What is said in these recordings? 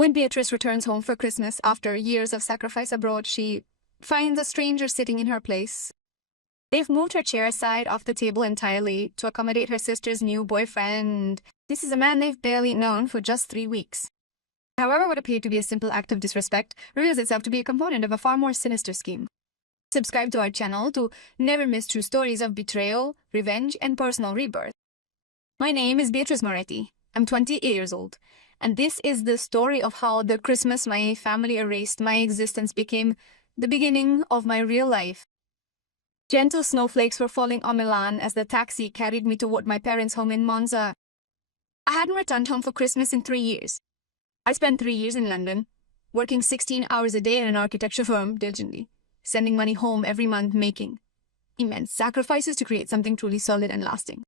When Beatrice returns home for Christmas after years of sacrifice abroad, she finds a stranger sitting in her place. They've moved her chair aside off the table entirely to accommodate her sister's new boyfriend. This is a man they've barely known for just 3 weeks. However, what appeared to be a simple act of disrespect reveals itself to be a component of a far more sinister scheme. Subscribe to our channel to never miss true stories of betrayal, revenge, and personal rebirth. My name is Beatrice Moretti. I'm 28 years old, and this is the story of how the Christmas my family erased my existence became the beginning of my real life. Gentle snowflakes were falling on Milan as the taxi carried me toward my parents' home in Monza. I hadn't returned home for Christmas in 3 years. I spent 3 years in London, working 16 hours a day in an architecture firm diligently, sending money home every month, making immense sacrifices to create something truly solid and lasting.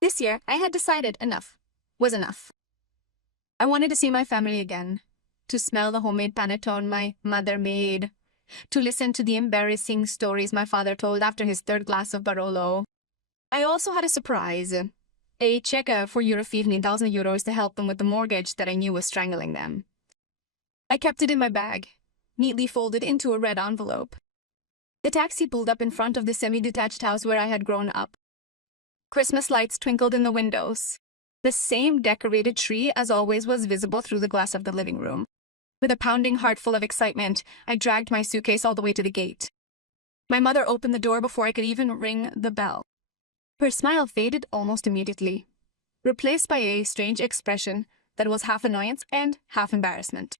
This year, I had decided enough was enough. I wanted to see my family again, to smell the homemade panettone my mother made, to listen to the embarrassing stories my father told after his 3rd glass of Barolo. I also had a surprise, a check for euro 15,000 euros to help them with the mortgage that I knew was strangling them. I kept it in my bag, neatly folded into a red envelope. The taxi pulled up in front of the semi-detached house where I had grown up. Christmas lights twinkled in the windows. The same decorated tree as always was visible through the glass of the living room. With a pounding heart full of excitement, I dragged my suitcase all the way to the gate. My mother opened the door before I could even ring the bell. Her smile faded almost immediately, replaced by a strange expression that was half annoyance and half embarrassment.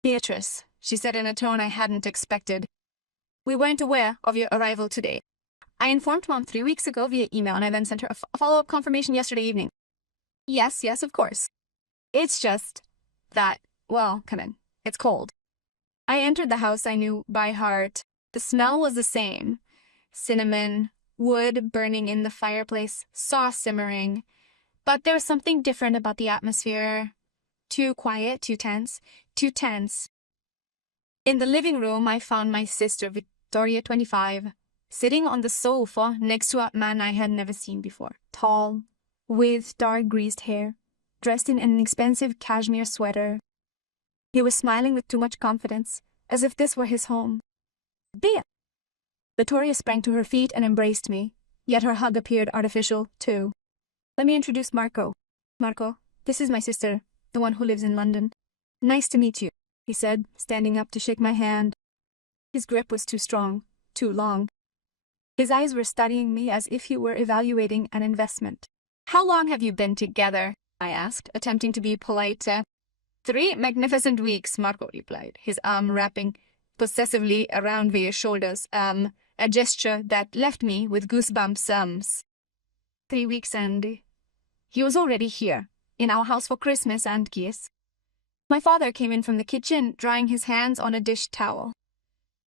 "Beatrice," she said in a tone I hadn't expected, "we weren't aware of your arrival today. I informed Mom 3 weeks ago via email, and I then sent her a follow-up confirmation yesterday evening." Yes, of course. It's just that, well, come in. It's cold." I entered the house I knew by heart. The smell was the same. Cinnamon, wood burning in the fireplace, sauce simmering. But there was something different about the atmosphere. Too quiet, too tense, too tense. In the living room, I found my sister, Victoria, 25, sitting on the sofa next to a man I had never seen before. Tall, with dark greased hair, dressed in an expensive cashmere sweater. He was smiling with too much confidence, as if this were his home. "Bea!" Victoria sprang to her feet and embraced me, yet her hug appeared artificial, too. "Let me introduce Marco. Marco, this is my sister, the one who lives in London. Nice to meet you," he said, standing up to shake my hand. His grip was too strong, too long. His eyes were studying me as if he were evaluating an investment. "How long have you been together?" I asked, attempting to be polite. 3 magnificent weeks, Marco replied, his arm wrapping possessively around Vea's shoulders, a gesture that left me with goosebumps. 3 weeks, and he was already here, in our house for Christmas and gifts. My father came in from the kitchen, drying his hands on a dish towel.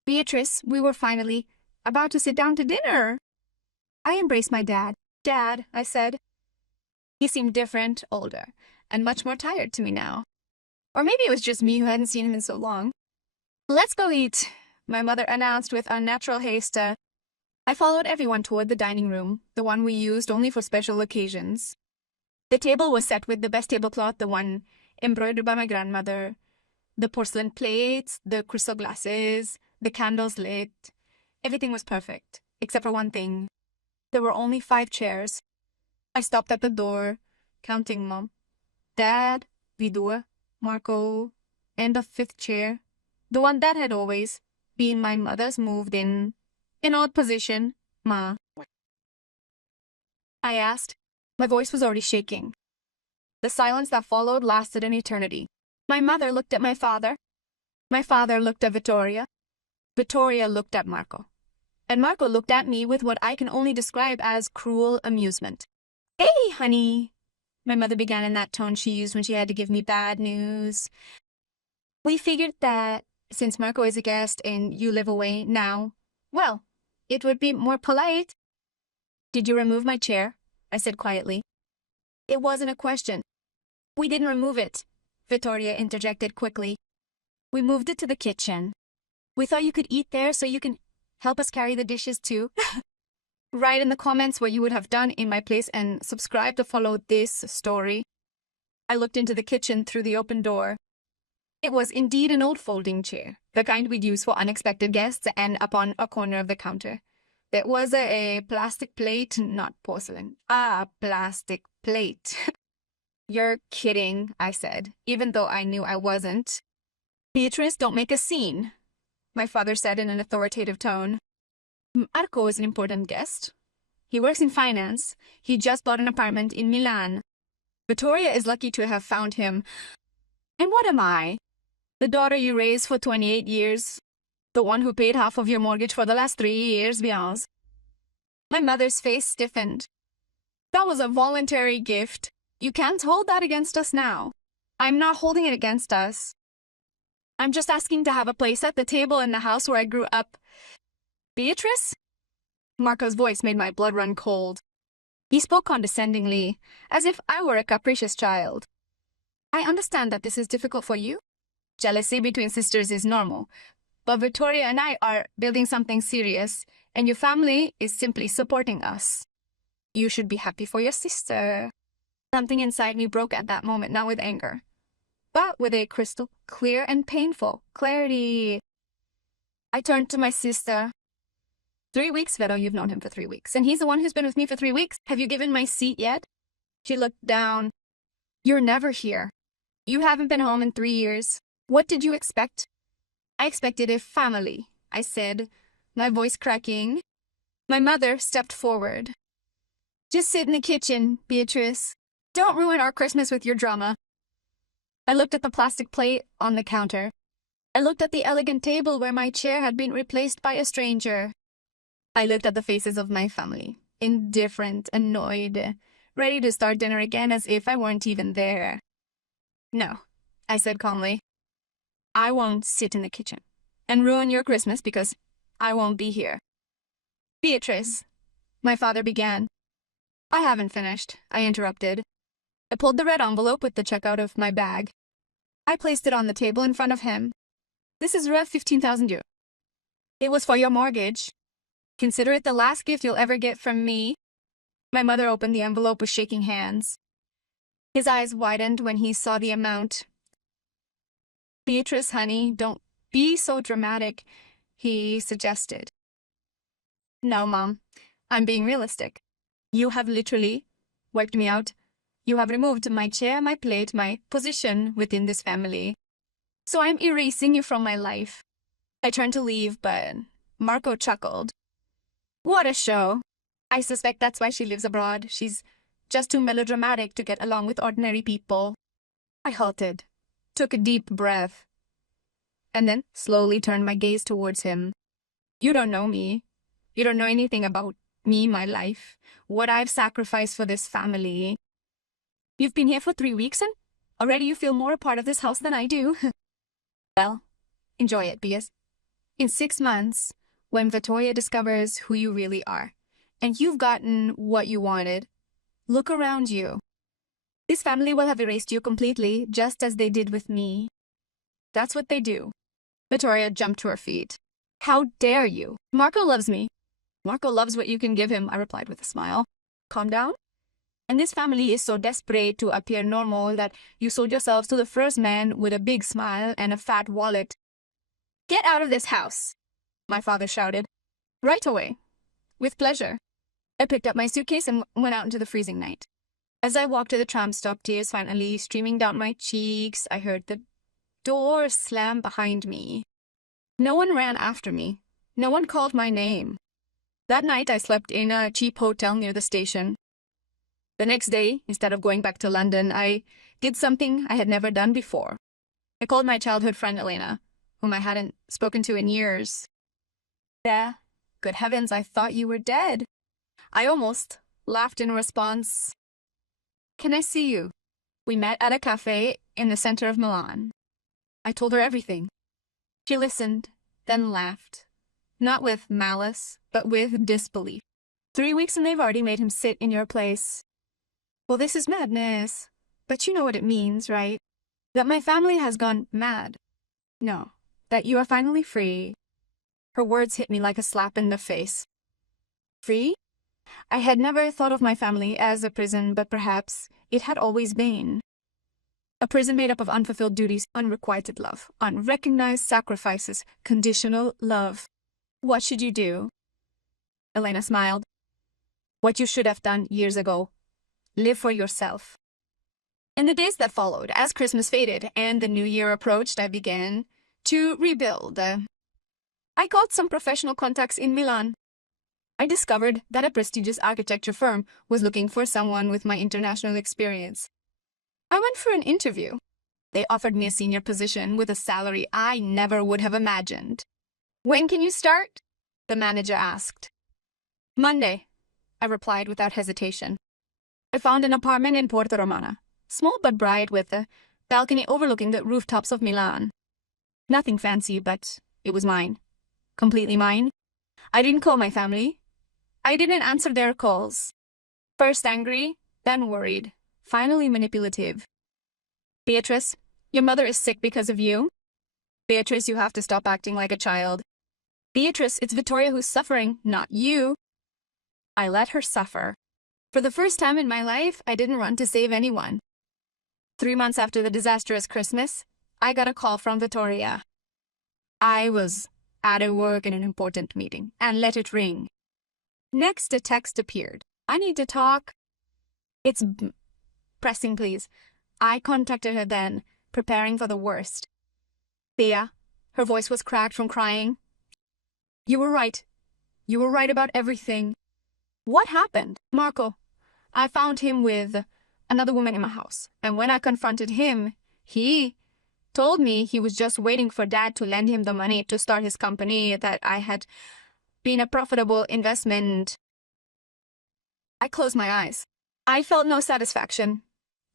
"Beatrice, we were finally about to sit down to dinner." I embraced my dad. "Dad," I said. He seemed different, older, and much more tired to me now. Or maybe it was just me who hadn't seen him in so long. "Let's go eat," my mother announced with unnatural haste. I followed everyone toward the dining room, the one we used only for special occasions. The table was set with the best tablecloth, the one embroidered by my grandmother, the porcelain plates, the crystal glasses, the candles lit. Everything was perfect, except for one thing. There were only 5 chairs. I stopped at the door, counting Mom, Dad, Vidua, Marco, and the 5th chair, the one that had always been my mother's, moved in an odd position. "Ma," I asked. My voice was already shaking. The silence that followed lasted an eternity. My mother looked at my father. My father looked at Victoria. Victoria looked at Marco. And Marco looked at me with what I can only describe as cruel amusement. "Hey, honey," my mother began in that tone she used when she had to give me bad news. "We figured that since Marco is a guest and you live away now, well, it would be more polite." "Did you remove my chair?" I said quietly. "It wasn't a question." "We didn't remove it," Victoria interjected quickly. "We moved it to the kitchen. We thought you could eat there so you can help us carry the dishes too." Write in the comments what you would have done in my place and subscribe to follow this story. I looked into the kitchen through the open door. It was indeed an old folding chair, the kind we'd use for unexpected guests, and upon a corner of the counter there was a plastic plate, not porcelain. A plastic plate. You're kidding, I said, even though I knew I wasn't. Beatrice, don't make a scene, my father said in an authoritative tone. Marco is an important guest. He works in finance. He just bought an apartment in Milan. Vittoria is lucky to have found him. And what am I? The daughter you raised for 28 years. The one who paid half of your mortgage for the last 3 years, Bian's. My mother's face stiffened. That was a voluntary gift. You can't hold that against us now. I'm not holding it against us. I'm just asking to have a place at the table in the house where I grew up. Beatrice? Marco's voice made my blood run cold. He spoke condescendingly, as if I were a capricious child. I understand that this is difficult for you. Jealousy between sisters is normal. But Vittoria and I are building something serious, and your family is simply supporting us. You should be happy for your sister. Something inside me broke at that moment, not with anger, but with a crystal clear and painful clarity. I turned to my sister. 3 weeks, Vero, you've known him for 3 weeks, and he's the one who's been with me for 3 weeks. Have you given my seat yet? She looked down. You're never here. You haven't been home in 3 years. What did you expect? I expected a family, I said, my voice cracking. My mother stepped forward. Just sit in the kitchen, Beatrice. Don't ruin our Christmas with your drama. I looked at the plastic plate on the counter. I looked at the elegant table where my chair had been replaced by a stranger. I looked at the faces of my family, indifferent, annoyed, ready to start dinner again as if I weren't even there. No, I said calmly. I won't sit in the kitchen and ruin your Christmas because I won't be here. Beatrice, my father began. I haven't finished, I interrupted. I pulled the red envelope with the check out of my bag. I placed it on the table in front of him. This is worth 15,000 euros. It was for your mortgage. Consider it the last gift you'll ever get from me. My mother opened the envelope with shaking hands. His eyes widened when he saw the amount. Beatrice, honey, don't be so dramatic, he suggested. No, Mom, I'm being realistic. You have literally wiped me out. You have removed my chair, my plate, my position within this family. So I'm erasing you from my life. I turned to leave, but Marco chuckled. What a show. I suspect that's why she lives abroad. She's just too melodramatic to get along with ordinary people. I halted, took a deep breath, and then slowly turned my gaze towards him. You don't know me. You don't know anything about me, my life, what I've sacrificed for this family. You've been here for 3 weeks and already you feel more a part of this house than I do. Well, enjoy it, because in 6 months, when Vittoria discovers who you really are, and you've gotten what you wanted, look around you. This family will have erased you completely, just as they did with me. That's what they do. Vittoria jumped to her feet. How dare you? Marco loves me. Marco loves what you can give him, I replied with a smile. Calm down. And this family is so desperate to appear normal that you sold yourselves to the first man with a big smile and a fat wallet. Get out of this house, my father shouted. Right away. With pleasure. I picked up my suitcase and went out into the freezing night. As I walked to the tram stop, tears finally streaming down my cheeks, I heard the door slam behind me. No one ran after me. No one called my name. That night I slept in a cheap hotel near the station. The next day, instead of going back to London, I did something I had never done before. I called my childhood friend Elena, whom I hadn't spoken to in years. Yeah, good heavens, I thought you were dead. I almost laughed in response. Can I see you? We met at a cafe in the center of Milan. I told her everything. She listened, then laughed. Not with malice, but with disbelief. 3 weeks and they've already made him sit in your place. Well, this is madness. But you know what it means, right? That my family has gone mad. No, that you are finally free. Her words hit me like a slap in the face. Free? I had never thought of my family as a prison, but perhaps it had always been. A prison made up of unfulfilled duties, unrequited love, unrecognized sacrifices, conditional love. What should you do? Elena smiled. What you should have done years ago. Live for yourself. In the days that followed, as Christmas faded and the new year approached, I began to rebuild. I got some professional contacts in Milan. I discovered that a prestigious architecture firm was looking for someone with my international experience. I went for an interview. They offered me a senior position with a salary I never would have imagined. When can you start? The manager asked. Monday, I replied without hesitation. I found an apartment in Porta Romana, small but bright with a balcony overlooking the rooftops of Milan. Nothing fancy, but it was mine. Completely mine. I didn't call my family. I didn't answer their calls. First angry, then worried, finally manipulative. Beatrice, your mother is sick because of you. Beatrice, you have to stop acting like a child. Beatrice, it's Vittoria who's suffering, not you. I let her suffer. For the first time in my life, I didn't run to save anyone. 3 months after the disastrous Christmas, I got a call from Vittoria. I was at work in an important meeting and let it ring. Next, a text appeared. I need to talk. It's pressing, please. I contacted her then, preparing for the worst. Thea, her voice was cracked from crying. You were right. You were right about everything. What happened? Marco. I found him with another woman in my house, and when I confronted him, he told me he was just waiting for Dad to lend him the money to start his company, that I had been a profitable investment. I closed my eyes. I felt no satisfaction,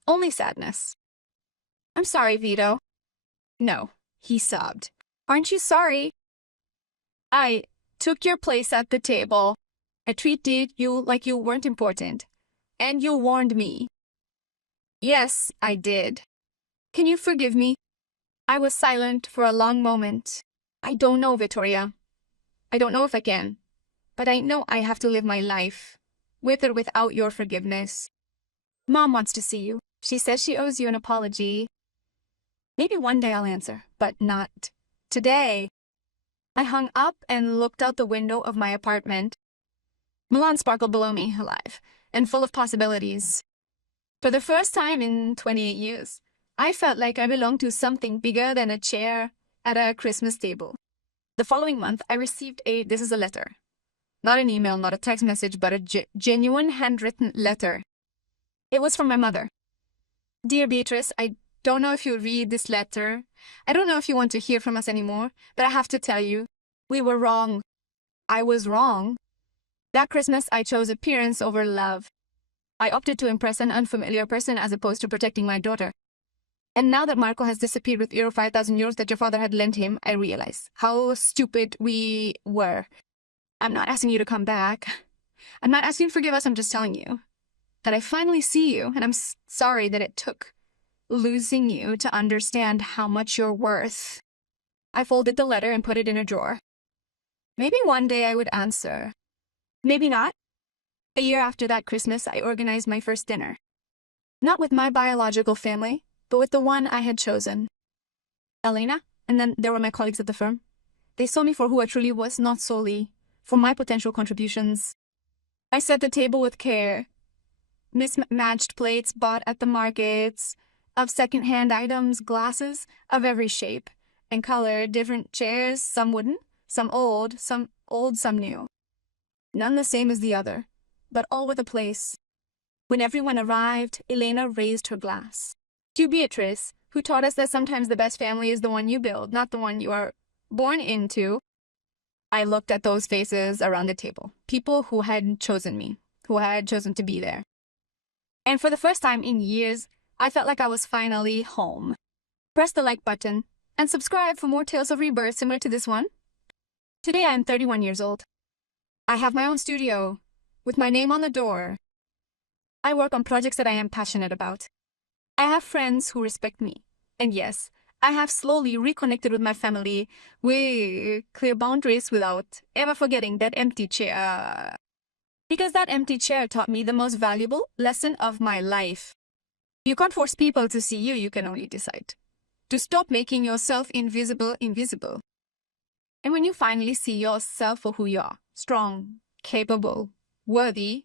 only sadness. I'm sorry, Vito. No, he sobbed. Aren't you sorry? I took your place at the table. I treated you like you weren't important, and you warned me. Yes, I did. Can you forgive me? I was silent for a long moment. I don't know, Vittoria. I don't know if I can, but I know I have to live my life, with or without your forgiveness. Mom wants to see you. She says she owes you an apology. Maybe one day I'll answer, but not today. I hung up and looked out the window of my apartment. Milan sparkled below me, alive and full of possibilities. For the first time in 28 years, I felt like I belonged to something bigger than a chair at a Christmas table. The following month, I received this is a letter. Not an email, not a text message, but a genuine handwritten letter. It was from my mother. Dear Beatrice, I don't know if you'll read this letter. I don't know if you want to hear from us anymore, but I have to tell you, we were wrong. I was wrong. That Christmas, I chose appearance over love. I opted to impress an unfamiliar person as opposed to protecting my daughter. And now that Marco has disappeared with euro 5,000 euros that your father had lent him, I realize how stupid we were. I'm not asking you to come back. I'm not asking you to forgive us. I'm just telling you that I finally see you, and I'm sorry that it took losing you to understand how much you're worth. I folded the letter and put it in a drawer. Maybe one day I would answer. Maybe not. A year after that Christmas, I organized my first dinner. Not with my biological family, but with the one I had chosen. Elena, and then there were my colleagues at the firm. They saw me for who I truly was, not solely for my potential contributions. I set the table with care. Mismatched plates bought at the markets, of second-hand items, glasses of every shape and color, different chairs, some wooden, some old, some new. None the same as the other, but all with a place. When everyone arrived, Elena raised her glass. To Beatrice, who taught us that sometimes the best family is the one you build, not the one you are born into. I looked at those faces around the table, people who had chosen me, who had chosen to be there. And for the first time in years, I felt like I was finally home. Press the like button and subscribe for more tales of rebirth similar to this one. Today I am 31 years old. I have my own studio, with my name on the door. I work on projects that I am passionate about. I have friends who respect me. And yes, I have slowly reconnected with my family with clear boundaries without ever forgetting that empty chair. Because that empty chair taught me the most valuable lesson of my life. You can't force people to see you, you can only decide to stop making yourself invisible. And when you finally see yourself for who you are, strong, capable, worthy,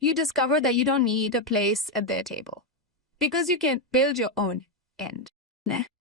you discover that you don't need a place at their table because you can build your own end.